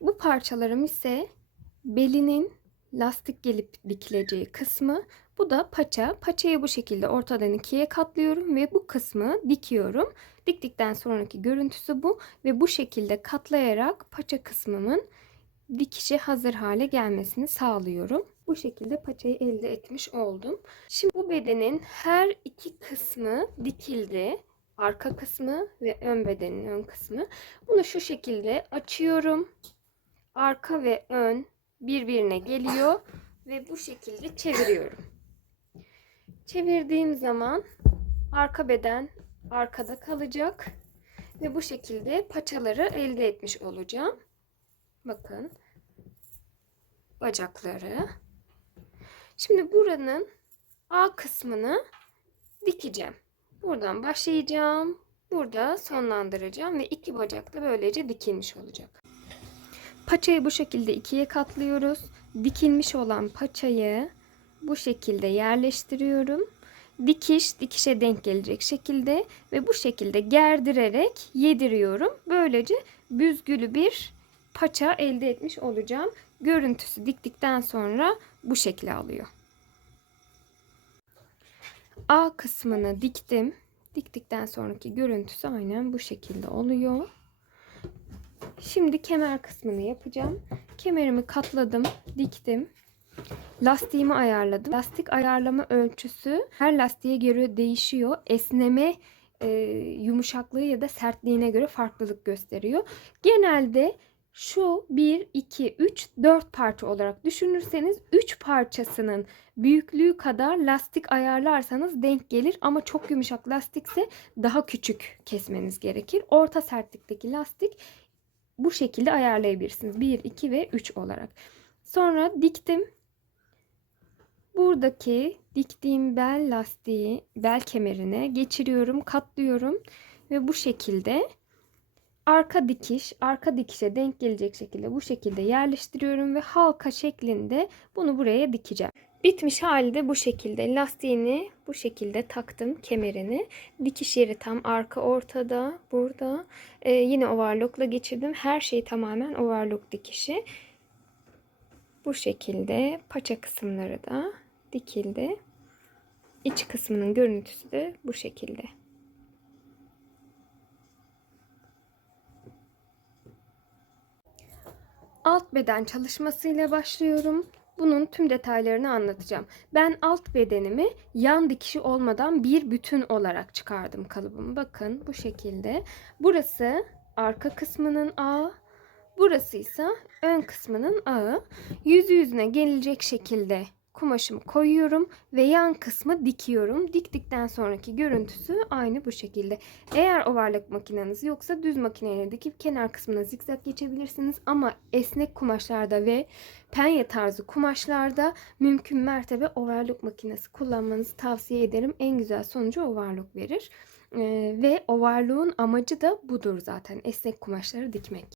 Bu parçalarım ise belinin lastik gelip dikileceği kısmı. Bu da paça. Paçayı bu şekilde ortadan ikiye katlıyorum ve bu kısmı dikiyorum. Diktikten sonraki görüntüsü bu ve bu şekilde katlayarak paça kısmımın dikişe hazır hale gelmesini sağlıyorum. Bu şekilde paçayı elde etmiş oldum. Şimdi bu bedenin her iki kısmı dikildi. Arka kısmı ve ön bedenin ön kısmı. Bunu şu şekilde açıyorum. Arka ve ön birbirine geliyor ve bu şekilde çeviriyorum. Çevirdiğim zaman arka beden arkada kalacak ve bu şekilde paçaları elde etmiş olacağım. Bakın bacakları. Şimdi buranın A kısmını dikeceğim. Buradan başlayacağım. Burada sonlandıracağım ve iki bacak da böylece dikilmiş olacak. Paçayı bu şekilde ikiye katlıyoruz. Dikilmiş olan paçayı bu şekilde yerleştiriyorum. Dikiş dikişe denk gelecek şekilde ve bu şekilde gerdirerek yediriyorum. Böylece büzgülü bir paça elde etmiş olacağım. Görüntüsü diktikten sonra bu şekli alıyor. A kısmını diktim. Diktikten sonraki görüntüsü aynen bu şekilde oluyor. Şimdi kemer kısmını yapacağım. Kemerimi katladım, diktim. Lastiğimi ayarladım. Lastik ayarlama ölçüsü her lastiğe göre değişiyor. Esneme e, yumuşaklığı ya da sertliğine göre farklılık gösteriyor. Genelde şu 1, 2, 3, 4 parça olarak düşünürseniz 3 parçasının büyüklüğü kadar lastik ayarlarsanız denk gelir. Ama çok yumuşak lastikse daha küçük kesmeniz gerekir. Orta sertlikteki lastik bu şekilde ayarlayabilirsiniz. 1, 2 ve 3 olarak. Sonra diktim. Buradaki diktiğim bel lastiği, bel kemerine geçiriyorum, katlıyorum ve bu şekilde arka dikiş, arka dikişe denk gelecek şekilde bu şekilde yerleştiriyorum ve halka şeklinde bunu buraya dikeceğim. Bitmiş hali de bu şekilde. Lastiğini bu şekilde taktım kemerini. Dikiş yeri tam arka ortada. Burada Ee, yine overlockla geçirdim. Her şey tamamen overlock dikişi. Bu şekilde paça kısımları da dikildi. İç kısmının görüntüsü de bu şekilde. Alt beden çalışmasıyla başlıyorum. Bunun tüm detaylarını anlatacağım. Ben alt bedenimi yan dikişi olmadan bir bütün olarak çıkardım kalıbımı. Bakın bu şekilde. Burası arka kısmının ağı. Burası ise ön kısmının ağı. Yüzü yüzüne gelecek şekilde kumaşımı koyuyorum ve yan kısmı dikiyorum. Diktikten sonraki görüntüsü aynı bu şekilde. Eğer overlock makineniz yoksa düz makineyle dikip kenar kısmına zikzak geçebilirsiniz. Ama esnek kumaşlarda ve penye tarzı kumaşlarda mümkün mertebe overlock makinesi kullanmanızı tavsiye ederim. En güzel sonucu overlock verir. Ee, ve overlock'un amacı da budur zaten esnek kumaşları dikmek.